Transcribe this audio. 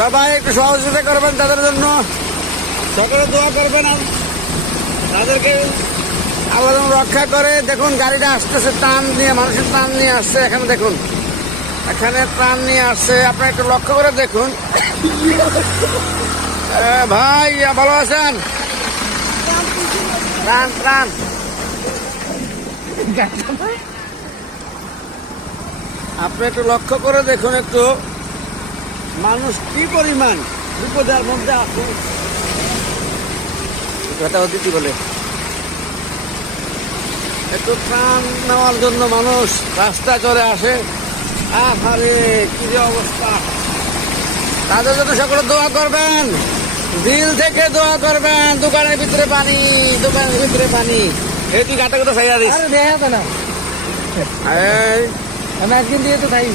সবাই একটু সহযোগিতা করবেন তাদের জন্য, সকলে দোয়া করবেন আর তাদেরকে আল্লাহ যেন রক্ষা করে। দেখুন গাড়িটা আসতেছে টান নিয়ে, মানুষের টান নিয়ে আসছে। এখানে দেখুন, এখানে টান নিয়ে আসছে, আপনারা একটু লক্ষ্য করে দেখুন। ভাই ভালো আছেন? টান টান আপনি একটু লক্ষ্য করে দেখুন, একটু মানুষ কি পরিমাণ বিপদের মধ্যে আছে। কথা অতিথি বলে একটু ত্রাণ নেওয়ার জন্য মানুষ রাস্তায় চলে আসে। আরে কি যে অবস্থা! তাদের জন্য সকলে দোয়া করবেন, দিল থেকে দোয়া করবেন। দোকানের ভিতরে পানি, দোকানের ভিতরে পানি। এই তুই গাটা কথা সাইয়া দিস। দেখা না এই আমি একদিন দিয়ে তো তাই